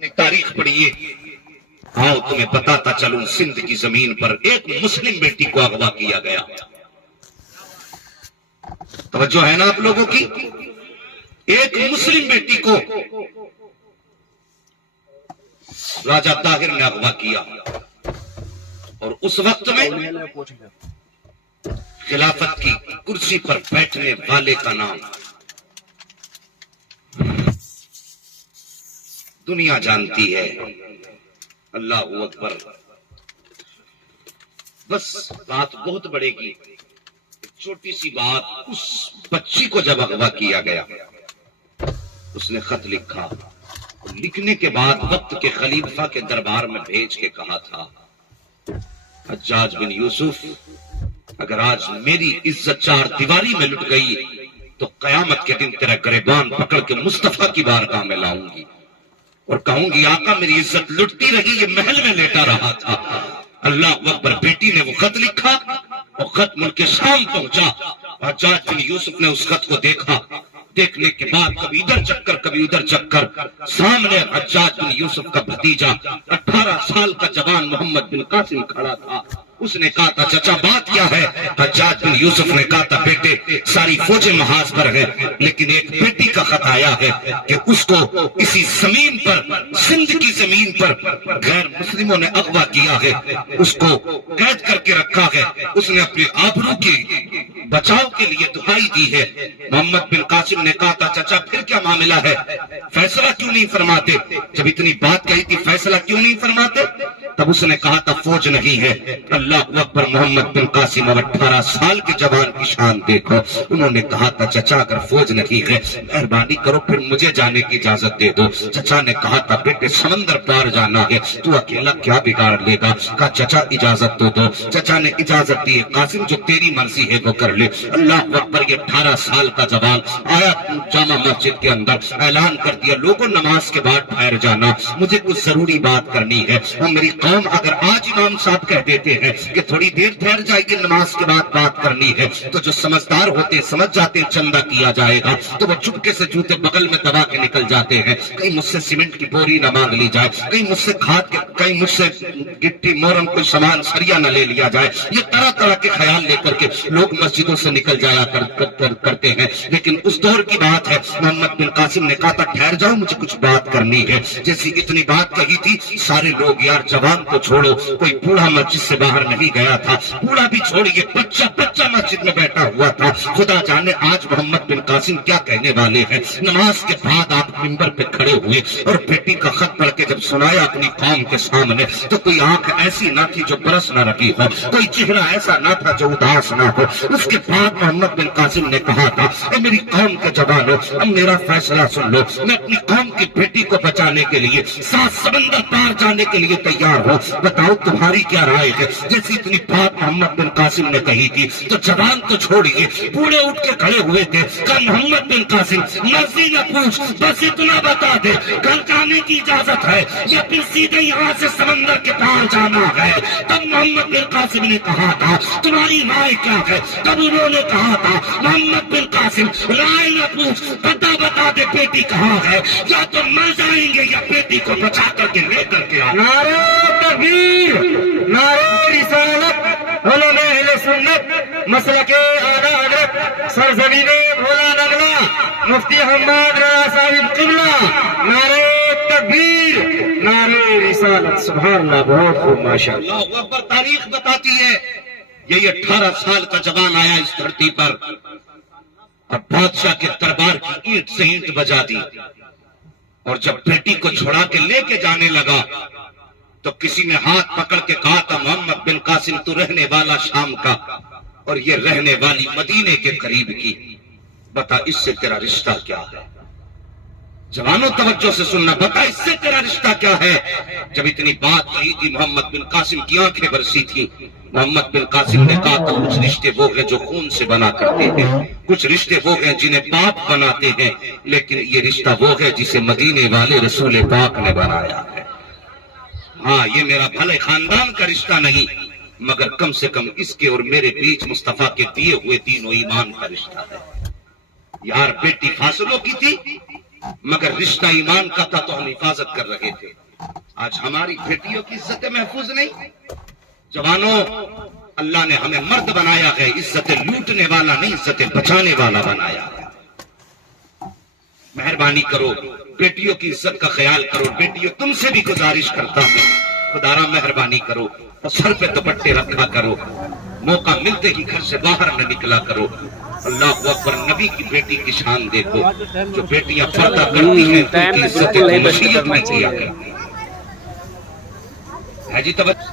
تاریخ پڑھیے. آؤ تمہیں بتاتا چلوں سندھ کی زمین پر ایک مسلم بیٹی کو اغوا کیا گیا. توجہ ہے نا آپ لوگوں کی؟ ایک مسلم بیٹی کو راجہ طاہر نے اغوا کیا اور اس وقت میں خلافت کی کرسی پر بیٹھنے والے کا نام دنیا جانتی ہے. اللہ اکبر. بس بات بہت بڑھے گی. چھوٹی سی بات. اس بچی کو جب اغوا کیا گیا اس نے خط لکھا. لکھنے کے بعد وقت کے خلیفہ کے دربار میں بھیج کے کہا تھا حجاج بن یوسف اگر آج میری عزت چار دیواری میں لٹ گئی تو قیامت کے دن تیرا گریبان پکڑ کے مصطفیٰ کی بارگاہ میں لاؤں گی اور کہوں گی آقا میری عزت لٹتی رہی یہ محل میں لیٹا رہا تھا. اللہ اکبر. بیٹی نے وہ خط لکھا اور خط ملک شام پہنچا. حجاج بن یوسف نے اس خط کو دیکھا. دیکھنے کے بعد کبھی ادھر چکر کبھی ادھر چکر. سامنے حجاج بن یوسف کا بھتیجا 18 سال کا جوان محمد بن قاسم کھڑا تھا. اس نے کہا تھا چچا بات کیا ہے؟ حجاج بن یوسف نے کہا تھا بیٹے ساری فوجیں محاذ پر ہیں لیکن ایک بیٹی کا خط آیا ہے کہ اس کو اسی زمین پر سندھ کی زمین پر غیر مسلموں نے اغوا کیا ہے. اس کو قید کر کے رکھا ہے. اس نے اپنے آبرو کی بچاؤ کے لیے دہائی دی ہے. محمد بن قاسم نے کہا تھا چچا پھر کیا معاملہ ہے؟ فیصلہ کیوں نہیں فرماتے؟ جب اتنی بات کہی تھی فیصلہ کیوں نہیں فرماتے؟ تب اس نے کہا تھا فوج نہیں ہے. اللہ اکبر. محمد بن قاسم اب 18 سال کے جوان کی شان دیکھو. انہوں نے کہا تھا چچا اگر فوج نہیں ہے مہربانی کرو پھر مجھے جانے کی اجازت دے دو. چچا نے کہا تھا بیٹے سمندر پار جانا ہے تو اکیلا کیا بگاڑ لے گا؟ کہا چچا اجازت تو دو. چچا نے اجازت دی. قاسم جو تیری مرضی ہے وہ کر لے. اللہ اکبر. یہ 18 سال کا جوان آیا جامع مسجد کے اندر اعلان کر دیا لوگوں نماز کے بعد ٹھہر جانا مجھے کچھ ضروری بات کرنی ہے. اور میری قوم اگر آج امام صاحب کہہ دیتے ہیں کہ تھوڑی دیر ٹھہر جائے گی نماز کے بعد بات کرنی ہے تو جو سمجھدار ہوتے سمجھ جاتے چندہ کیا جائے گا تو وہ چپکے سے جوتے بغل میں دبا کے نکل جاتے ہیں. کہیں مجھ سے سیمنٹ کی بوری نہ مانگ لی جائے, کہیں مجھ سے کھاد کے, کہیں مجھ سے گٹی مورم کوئی سامان سریا نہ لے لیا جائے. یہ طرح طرح کے خیال لے کر کے لوگ مسجدوں سے نکل جایا کرتے ہیں. لیکن اس دور کی بات ہے محمد بن قاسم نے کہا تھا ٹھہر جاؤ مجھے کچھ بات کرنی ہے. جیسی اتنی بات کہی تھی سارے لوگ یار جوان کو چھوڑو, کوئی بوڑھا مسجد سے باہر نہیں گیا تھا. بوڑھا بھی چھوڑیے بچہ مسجد میں بیٹھا ہوا تھا. خدا جانے آج محمد بن قاسم کیا کہنے والے ہیں. نماز کے بعد آپ منبر پہ کھڑے ہوئے اور بیٹی کا خط پڑھ کے جب سنایا اپنی قوم کے سامنے تو کوئی آنکھ ایسی نہ تھی جو برس نہ رہی ہو, کوئی چہرہ ایسا نہ تھا جو اداس نہ ہو. اس کے بعد محمد بن قاسم نے کہا تھا اے میری قوم کے جوانوں اب میرا فیصلہ سن لو. میں اپنی قوم کی بیٹی کو بچانے کے لیے 7 سمندر پار جانے کے لیے تیار ہوں. بتاؤ تمہاری کیا رائے ہے؟ جیسی اتنی بات محمد بن قاسم نے کہی تھی تو جوان تو چھوڑیے بوڑھے اٹھ کے کھڑے ہوئے تھے. کہ محمد بن قاسم مرضی نہ پوچھ بس اتنا بتا دے گھر جانے کی اجازت ہے یا پھر سیدھے یہاں سے سمندر کے پار جانا ہے. تب محمد بن قاسم نے کہا تھا تمہاری رائے کیا ہے؟ تب انہوں نے کہا تھا محمد بن قاسم رائے نہ پوچھ پتہ بتا دے بیٹی کہاں ہے, یا تو مر جائیں گے یا بیٹی کو بچا کر کے لے کر کے آنا. نعرہ تکبیر, نعرہ رسالت, علماء اہل سنت, مسلک اعلیٰ حضرت سرزمین بھولا نگلا مفتی حماد رضا صاحب قبلہ. نعرہ تکبیر, نعرہ رسالت. سبحان اللہ. بہت خوب ماشاءاللہ. اللہ اکبر. تاریخ بتاتی ہے یہ 18 سال کا جوان آیا اس دھرتی پر اب بادشاہ کے دربار کی اینٹ سے اینٹ بجا دی اور جب بیٹی کو چھڑا کے لے کے جانے لگا تو کسی نے ہاتھ پکڑ کے کہا تھا محمد بن قاسم تو رہنے والا شام کا اور یہ رہنے والی مدینے کے قریب کی. بتا اس سے تیرا رشتہ کیا ہے؟ جوانوں توجہ سے سننا. بتا اس سے تیرا رشتہ کیا ہے؟ جب اتنی بات کہی تھی محمد بن قاسم کی آنکھیں برسی تھی. محمد بن قاسم نے کہا تھا کچھ رشتے وہ ہیں جو خون سے بنا کرتے ہیں, کچھ رشتے وہ ہیں جنہیں باپ بناتے ہیں, لیکن یہ رشتہ وہ ہے جسے مدینے والے رسول پاک نے بنایا ہے. ہاں یہ میرا بھلے خاندان کا رشتہ نہیں مگر کم سے کم اس کے اور میرے بیچ مصطفیٰ کے دیے ہوئے دین و ایمان کا رشتہ ہے. یار بیٹی فاصلوں کی تھی مگر رشتہ ایمان کا تھا تو ہم حفاظت کر رہے تھے. آج ہماری بیٹیوں کی عزتیں محفوظ نہیں. جوانوں، اللہ نے ہمیں مرد بنایا ہے، عزت لوٹنے والا نہیں، عزت بچانے والا بنایا ہے. مہربانی کرو، بیٹیوں کی عزت کا خیال کرو. بیٹیوں، تم سے بھی گزارش کرتا ہوں، خدا را مہربانی کرو، سر پہ دوپٹے رکھا کرو، موقع ملتے ہی گھر سے باہر نہ نکلا کرو. اللہ اکبر. نبی کی بیٹی کی شان دیکھو. جو بیٹیاں پردہ کرتی ہیں ان کی عزت کو مشیت میں کیا کرتی ہے. جی توجہ